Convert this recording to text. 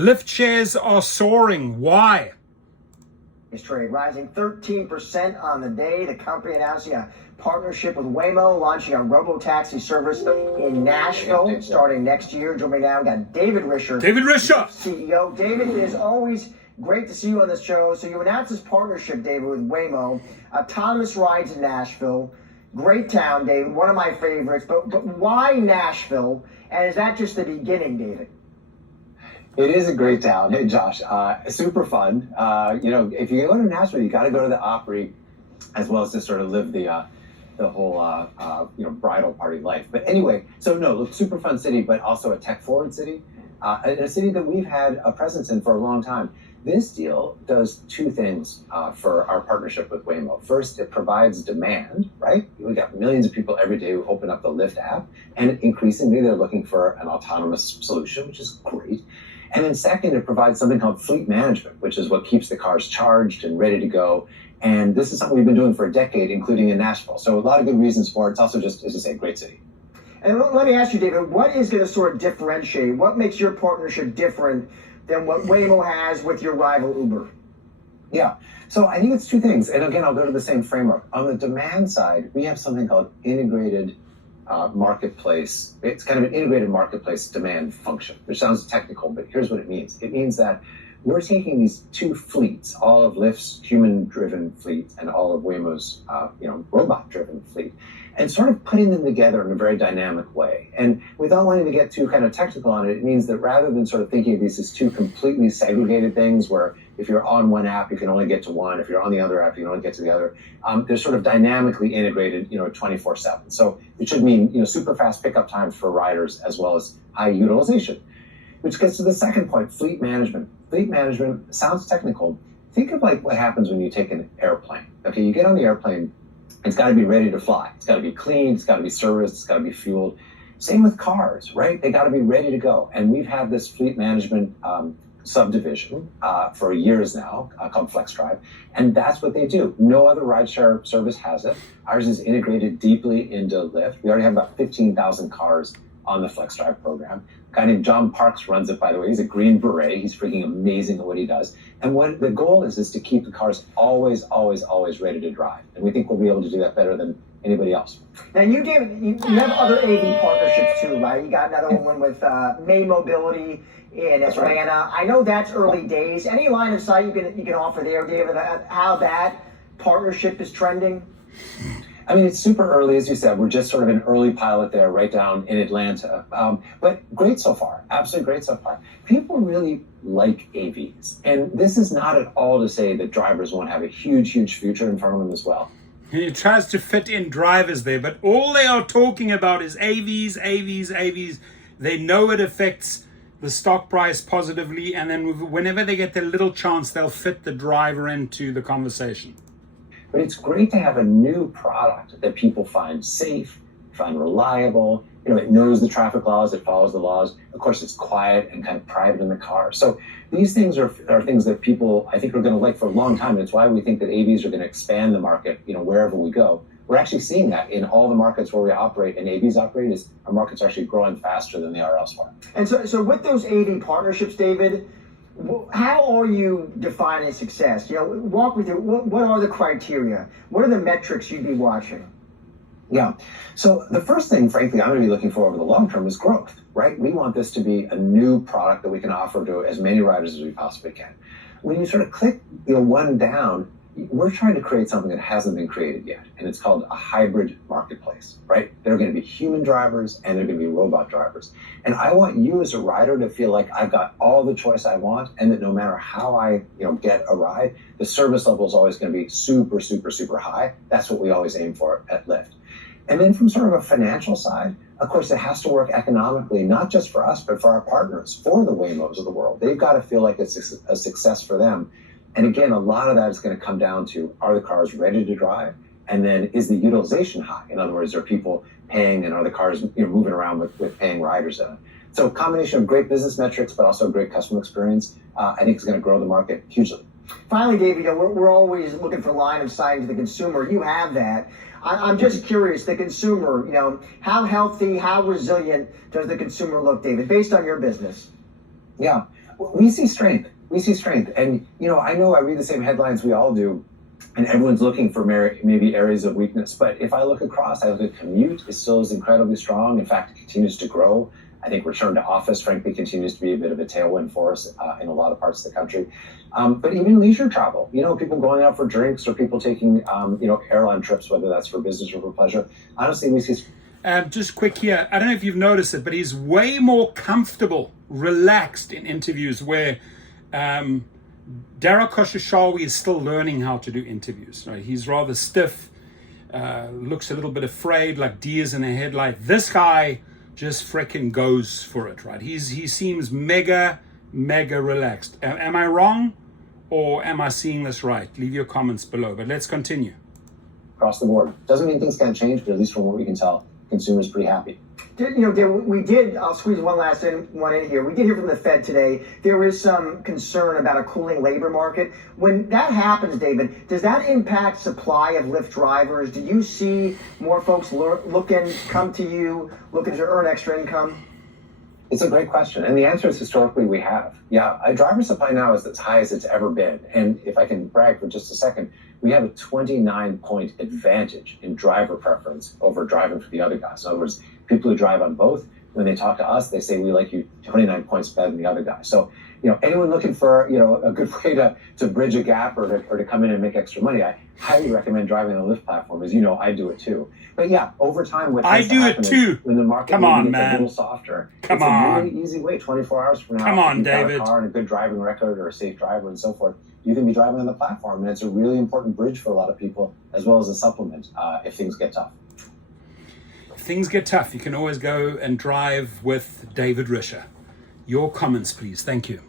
Lyft shares are soaring. Why? Trade rising 13% on the day. The company announcing a partnership with WAYMO, launching a robotaxi service in Nashville starting next year. Joining me now, we got David Risher. David Risher, CEO. David, it is always great to see you on this show. So you announced this partnership, David, with WAYMO, autonomous rides in Nashville. Great town, David, one of my favorites. But why Nashville? And is that just the beginning, David? It is a great town. Hey, Josh, super fun. If you go to Nashville, you got to go to the Opry, as well as to sort of live the whole bridal party life. But anyway, so no, look, super fun city, but also a tech forward city, and a city that we've had a presence in for a long time. This deal does two things for our partnership with WAYMO. First, it provides demand, right? We got millions of people every day who open up the Lyft app, and increasingly they're looking for an autonomous solution, which is great. And then second, it provides something called fleet management, which is what keeps the cars charged and ready to go. And this is something we've been doing for a decade, including in Nashville. So a lot of good reasons for it. It's also just, as I say, a great city. And let me ask you, David, what is going to sort of differentiate? What makes your partnership different than what WAYMO has with your rival Uber? Yeah, so I think it's two things. And again, I'll go to the same framework. On the demand side, we have something called integrated marketplace. It's kind of an integrated marketplace demand function, which sounds technical, but here's what it means. It means that we're taking these two fleets, all of Lyft's human-driven fleet and all of WAYMO's robot-driven fleet, and sort of putting them together in a very dynamic way. And without wanting to get too kind of technical on it, it means that rather than sort of thinking of these as two completely segregated things where if you're on one app, you can only get to one. If you're on the other app, you can only get to the other. They're sort of dynamically integrated, 24/7. So it should mean, super fast pickup times for riders as well as high utilization, which gets to the second point, fleet management. Fleet management sounds technical. Think of like what happens when you take an airplane. Okay, you get on the airplane, it's got to be ready to fly. It's got to be cleaned, it's got to be serviced, it's got to be fueled. Same with cars, right? They got to be ready to go. And we've had this fleet management subdivision for years now called FlexDrive, and that's what they do. No other rideshare service has it. Ours is integrated deeply into Lyft. We already have about 15,000 cars on the FlexDrive program. A guy named John Parks runs it, by the way. He's a Green Beret. He's freaking amazing at what he does. And what the goal is to keep the cars always, always, always ready to drive. And we think we'll be able to do that better than anybody else. Now, you have other AV partnerships too, right? You got another one with May Mobility in Atlanta. Right. I know that's early days. Any line of sight you can offer there, David, how that partnership is trending? I mean, it's super early, as you said. We're just sort of an early pilot there right down in Atlanta. But great so far. Absolutely great so far. People really like AVs. And this is not at all to say that drivers won't have a huge, huge future in front of them as well. He tries to fit in drivers there, but all they are talking about is AVs, AVs, AVs. They know it affects the stock price positively, and then whenever they get their little chance, they'll fit the driver into the conversation. But it's great to have a new product that people find safe, find reliable. It knows the traffic laws, it follows the laws. Of course, it's quiet and kind of private in the car. So these things are things that people, I think, are going to like for a long time. And it's why we think that AVs are going to expand the market, wherever we go. We're actually seeing that in all the markets where we operate and AVs operate. Is our markets are actually growing faster than they are elsewhere. And so with those AV partnerships, David, how are you defining success? Walk me through, what are the criteria? What are the metrics you'd be watching? Yeah. So the first thing, frankly, I'm going to be looking for over the long term is growth, right? We want this to be a new product that we can offer to as many riders as we possibly can. When you sort of click one down, we're trying to create something that hasn't been created yet, and it's called a hybrid marketplace, right? There are going to be human drivers and there are going to be robot drivers. And I want you as a rider to feel like I've got all the choice I want, and that no matter how I get a ride, the service level is always going to be super, super, super high. That's what we always aim for at Lyft. And then from sort of a financial side, of course, it has to work economically, not just for us, but for our partners, for the Waymos of the world. They've got to feel like it's a success for them. And again, a lot of that is going to come down to, are the cars ready to drive? And then is the utilization high? In other words, are people paying, and are the cars moving around with paying riders in it? So a combination of great business metrics, but also great customer experience, I think is going to grow the market hugely. Finally, David, we're always looking for line of sight to the consumer. You have that. I'm just curious, the consumer, how healthy, how resilient does the consumer look, David, based on your business? Yeah. We see strength. We see strength. And, I know I read the same headlines we all do, and everyone's looking for maybe areas of weakness. But if I look across, I look at commute, it still is incredibly strong. In fact, it continues to grow. I think return to office, frankly, continues to be a bit of a tailwind for us in a lot of parts of the country. But even leisure travel, people going out for drinks or people taking, airline trips, whether that's for business or for pleasure. Honestly, we see... Just quick here, I don't know if you've noticed it, but he's way more comfortable, relaxed in interviews where Dara Khosrowshahi is still learning how to do interviews. Right? He's rather stiff, looks a little bit afraid, like deers in a headlight. This guy just freaking goes for it, right? He seems mega relaxed. Am I wrong, or am I seeing this right? Leave your comments below, but let's continue. Across the board. Doesn't mean things can't change, but at least from what we can tell, consumers pretty happy. David, I'll squeeze one in here. We did hear from the Fed today. There is some concern about a cooling labor market. When that happens, David, does that impact supply of Lyft drivers? Do you see more folks come to you, looking to earn extra income? It's a great question. And the answer is historically we have. Yeah, our driver supply now is as high as it's ever been. And if I can brag for just a second, we have a 29-point advantage in driver preference over driving for the other guys. In other words, people who drive on both, when they talk to us, they say, we like you 29 points better than the other guy. So, anyone looking for, a good way to bridge a gap or to come in and make extra money, I highly recommend driving on the Lyft platform. As you know, I do it too. But yeah, over time, what I do it too. When the market Come on, gets man. a little softer, Come it's on. a really easy way, 24 hours from now. Come on, if you've got David. a car and a good driving record or a safe driver and so forth, you can be driving on the platform. And it's a really important bridge for a lot of people, as well as a supplement if things get tough. If things get tough, you can always go and drive with David Risher. Your comments, please. Thank you.